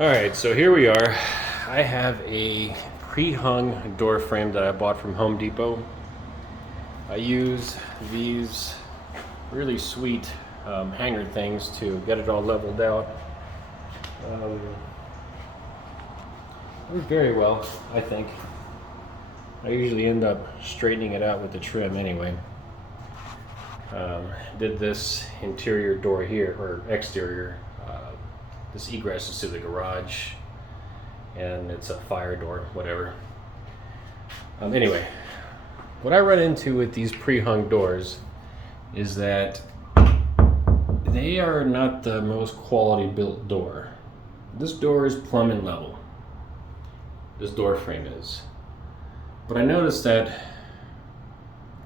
Alright, so here we are. I have a pre-hung door frame that I bought from Home Depot. I use these really sweet hanger things to get it all leveled out. Work very well, I think. I usually end up straightening it out with the trim anyway. Did this interior door here, or exterior. This egress is to the garage, and it's a fire door, whatever. Anyway, what I run into with these pre-hung doors is that they are not the most quality built door. This door is plumb and level. This door frame is. But I noticed that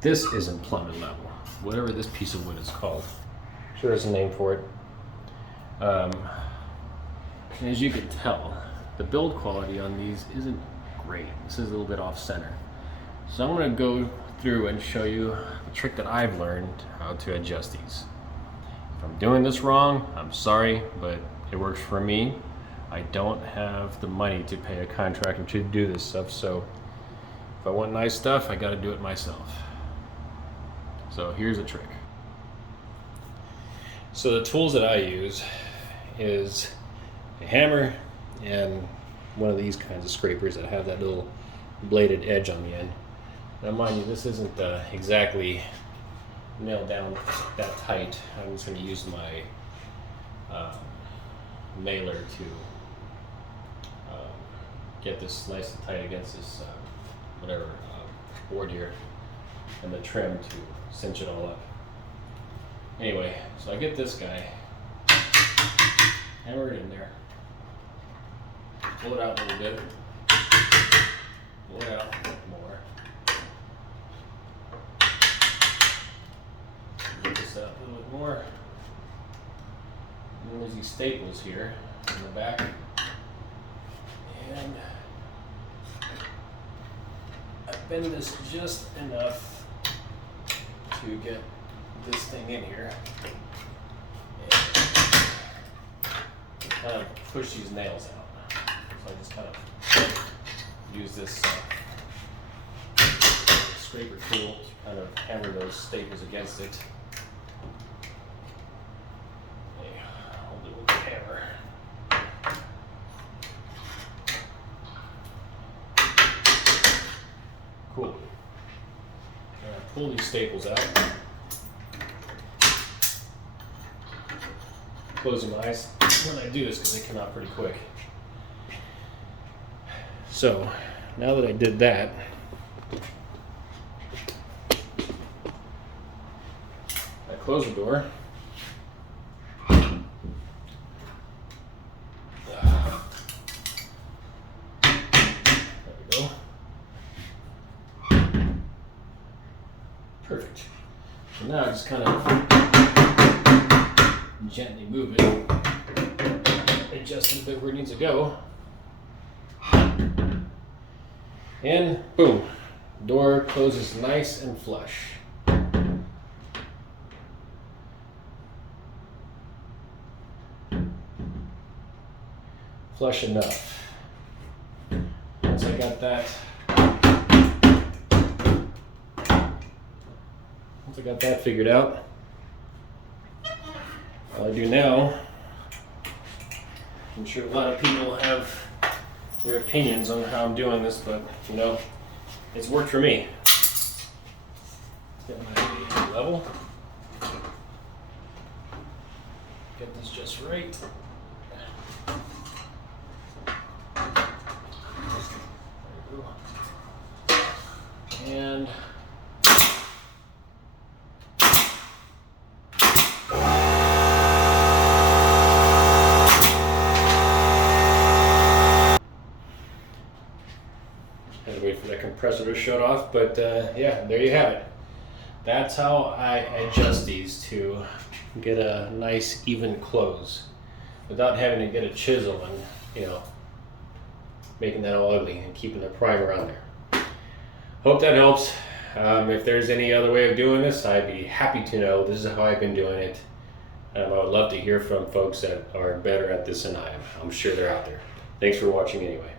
this isn't plumb and level, whatever this piece of wood is called. I'm sure there's a name for it. And as you can tell, the build quality on these isn't great. This is a little bit off center. So I'm going to go through and show you the trick that I've learned how to adjust these. If I'm doing this wrong, I'm sorry, but it works for me. I don't have the money to pay a contractor to do this stuff, so if I want nice stuff, I got to do it myself. So here's a trick. So the tools that I use is a hammer and one of these kinds of scrapers that have that little bladed edge on the end. Now mind you, this isn't exactly nailed down that tight. I'm just going to use my nailer to get this nice and tight against this board here, and the trim to cinch it all up. Anyway, so I get this guy, hammer it in there, pull it out a little bit, pull it out a bit more, get this out a little bit more, and then there's these staples here in the back, and I bend this just enough to get this thing in here and kind of push these nails out. So I just kind of use this scraper tool to kind of hammer those staples against it. Okay, hold it with the hammer. Cool. And I pull these staples out. Closing my eyes when I do this because they come out pretty quick. So now that I did that, I close the door. There we go. Perfect. So now I just kind of gently move it, adjust it a bit where it needs to go, and boom, door closes nice and flush. Flush enough. Once I got that figured out, all I do now, I'm sure a lot of people have their opinions on how I'm doing this, but you know, it's worked for me. Get my level. Get this just right. There we go. And had to wait for that compressor to shut off, but yeah, there you have it. That's how I adjust these to get a nice even close without having to get a chisel and, you know, making that all ugly and keeping the primer on there. Hope that helps. If there's any other way of doing this, I'd be happy to know. This is how I've been doing it. I would love to hear from folks that are better at this than I am. I'm sure they're out there. Thanks for watching anyway.